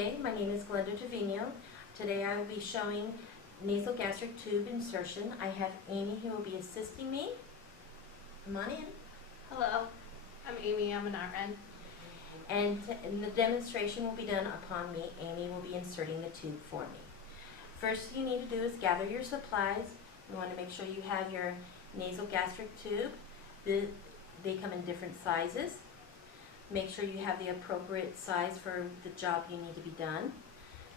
Hey, my name is Trevino. Today I will be showing nasogastric tube insertion. I have Amy who will be assisting me. Come on in. Hello, I'm Amy. I'm an RN. And the demonstration will be done upon me. Amy will be inserting the tube for me. First thing you need to do is gather your supplies. You want to make sure you have your nasogastric tube. They come in different sizes. Make sure you have the appropriate size for the job you need to be done.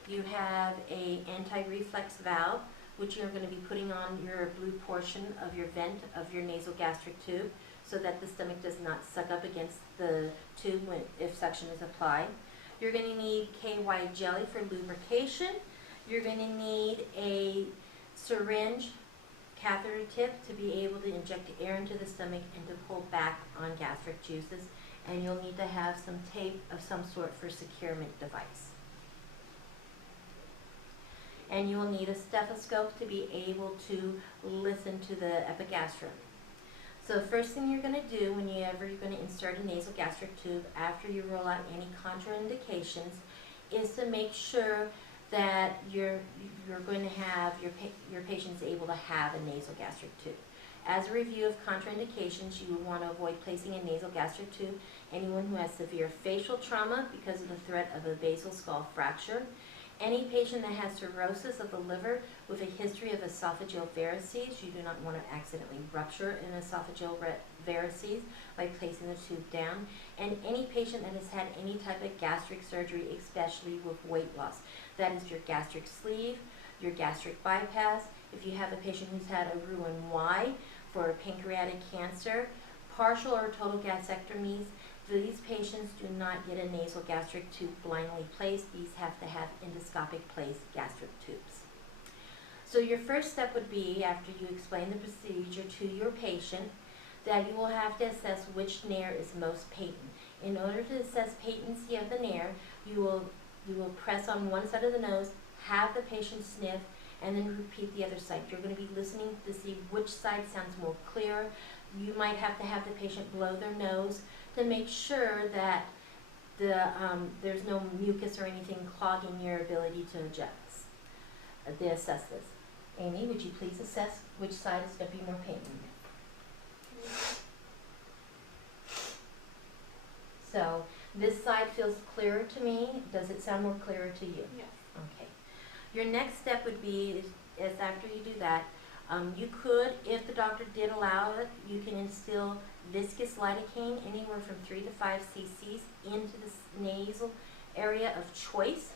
You have a anti-reflex valve, which you're going to be putting on your blue portion of your vent of your nasogastric tube so that the stomach does not suck up against the tube if suction is applied. You're going to need KY jelly for lubrication. You're going to need a syringe catheter tip to be able to inject air into the stomach and to pull back on gastric juices. And you'll need to have some tape of some sort for securement device. And you will need a stethoscope to be able to listen to the epigastrium. So the first thing you're going to do whenever you're going to insert a nasogastric tube after you rule out any contraindications is to make sure that you're going to have your patient is able to have a nasogastric tube. As a review of contraindications, you would want to avoid placing a nasogastric tube anyone who has severe facial trauma because of the threat of a basal skull fracture, any patient that has cirrhosis of the liver with a history of esophageal varices. You do not want to accidentally rupture an esophageal varices by placing the tube down, and any patient that has had any type of gastric surgery, especially with weight loss. That is your gastric sleeve, your gastric bypass. If you have a patient who's had a Roux-en-Y for pancreatic cancer, partial or total gastrectomies, these patients do not get a nasogastric tube blindly placed. These have to have endoscopic placed gastric tubes. So your first step would be, after you explain the procedure to your patient, that you will have to assess which nair is most patent. In order to assess patency of the nair, you will press on one side of the nose, have the patient sniff, and then repeat the other side. You're going to be listening to see which side sounds more clear. You might have to have the patient blow their nose to make sure that there's no mucus or anything clogging your ability to assess this. Amy, would you please assess which side is going to be more patent? So this side feels clearer to me. Does it sound more clearer to you? Yes. Okay. Your next step would be, is after you do that, you could, if the doctor did allow it, you can instill viscous lidocaine anywhere from 3 to 5 cc's into the nasal area of choice.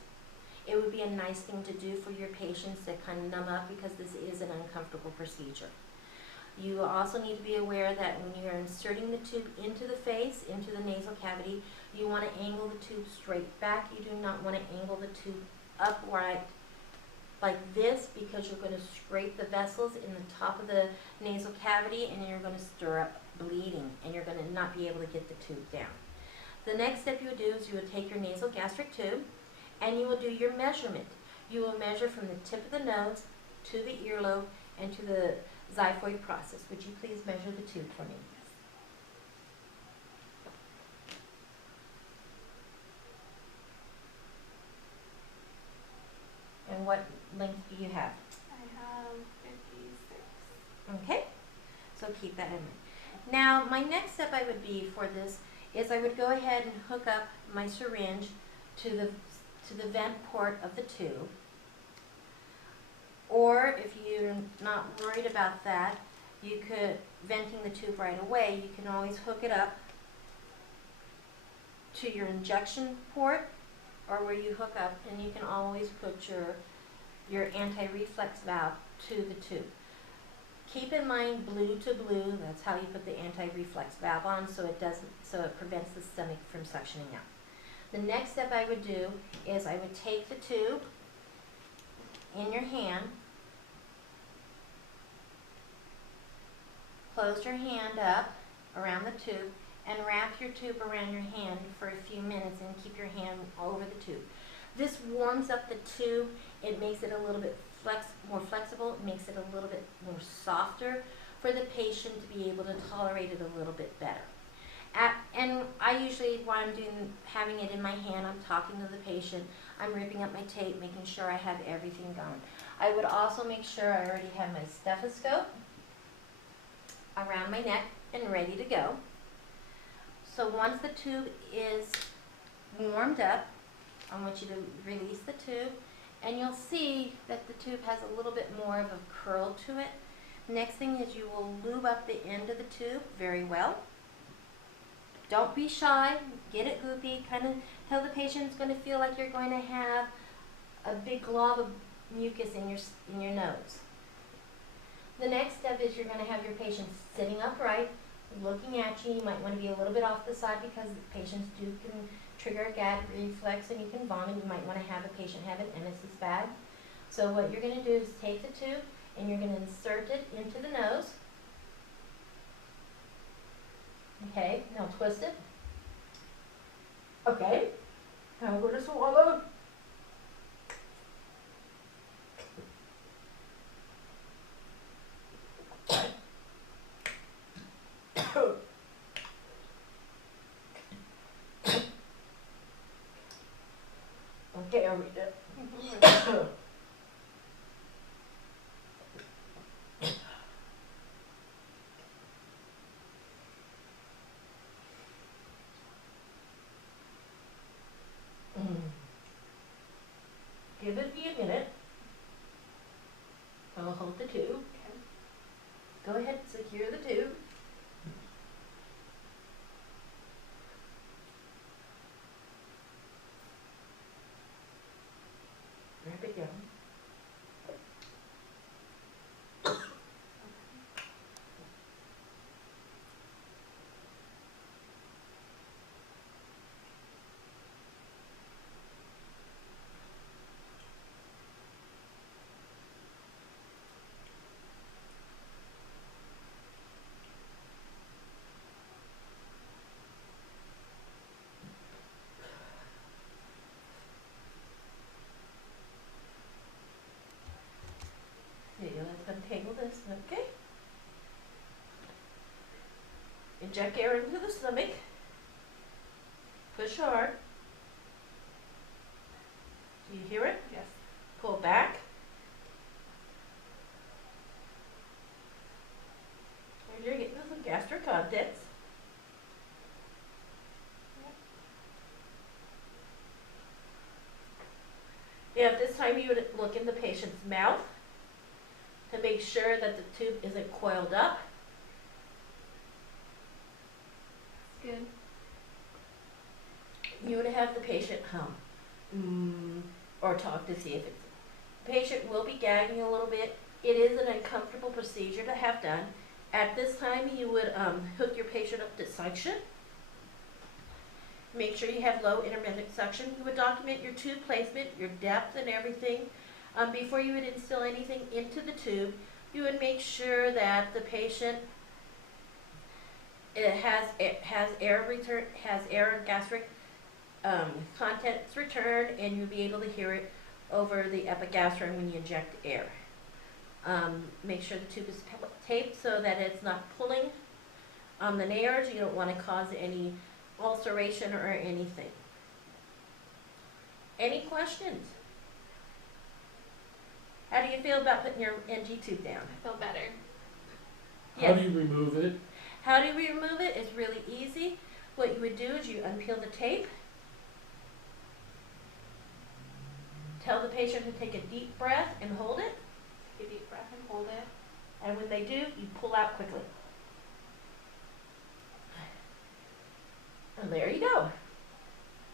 It would be a nice thing to do for your patients to kind of numb up because this is an uncomfortable procedure. You also need to be aware that when you're inserting the tube into the face, into the nasal cavity, you want to angle the tube straight back. You do not want to angle the tube upright like this because you're going to scrape the vessels in the top of the nasal cavity and you're going to stir up bleeding and you're going to not be able to get the tube down. The next step you would do is you would take your nasogastric tube and you will do your measurement. You will measure from the tip of the nose to the earlobe and to the xiphoid process. Would you please measure the tube for me? And what length do you have? I have 56. Okay, so keep that in mind. Now, my next step I would be for this is I would go ahead and hook up my syringe to the vent port of the tube. Or if you're not worried about that, you could, venting the tube right away, you can always hook it up to your injection port or where you hook up, and you can always put your anti-reflex valve to the tube. Keep in mind blue to blue, that's how you put the anti-reflex valve on so it prevents the stomach from suctioning out. The next step I would do is I would take the tube in your hand, close your hand up around the tube, and wrap your tube around your hand for a few minutes and keep your hand over the tube. This warms up the tube. It makes it a little bit more flexible. It makes it a little bit more softer for the patient to be able to tolerate it a little bit better. And I usually, while I'm having it in my hand, I'm talking to the patient. I'm ripping up my tape, making sure I have everything going. I would also make sure I already have my stethoscope around my neck and ready to go. So once the tube is warmed up, I want you to release the tube, and you'll see that the tube has a little bit more of a curl to it. Next thing is you will lube up the end of the tube very well. Don't be shy, get it goopy, kind of tell the patient's going to feel like you're going to have a big glob of mucus in your nose. The next step is you're going to have your patient sitting upright, looking at you. You might want to be a little bit off the side because patients can trigger a gag reflex and you can vomit. You might want to have a patient have an emesis bag. So what you're going to do is take the tube and you're going to insert it into the nose. Okay, now twist it. Okay, now I'm going to swallow. Okay, I'll read it. Give it a minute. I'll hold the tube. Okay. Go ahead, secure the tube. Wrap it down. There you go, let's untangle this, okay? Inject air into the stomach. Push hard. Do you hear it? Yes. Pull back. And you're getting some gastric contents. Yeah, this time you would look in the patient's mouth to make sure that the tube isn't coiled up. Good. You would have the patient hum or talk to see if it's. The patient will be gagging a little bit. It is an uncomfortable procedure to have done. At this time, you would hook your patient up to suction. Make sure you have low intermittent suction. You would document your tube placement, your depth, and everything. Before you would instill anything into the tube, you would make sure that the patient has air and gastric contents returned, and you'll be able to hear it over the epigastrium when you inject air. Make sure the tube is taped so that it's not pulling on the nares. You don't want to cause any ulceration or anything. Any questions? How do you feel about putting your NG tube down? I feel better. How do you remove it? How do we remove it? It's really easy. What you would do is you unpeel the tape. Tell the patient to take a deep breath and hold it. Take a deep breath and hold it. And when they do, you pull out quickly. And there you go.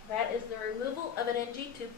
That is the removal of an NG tube.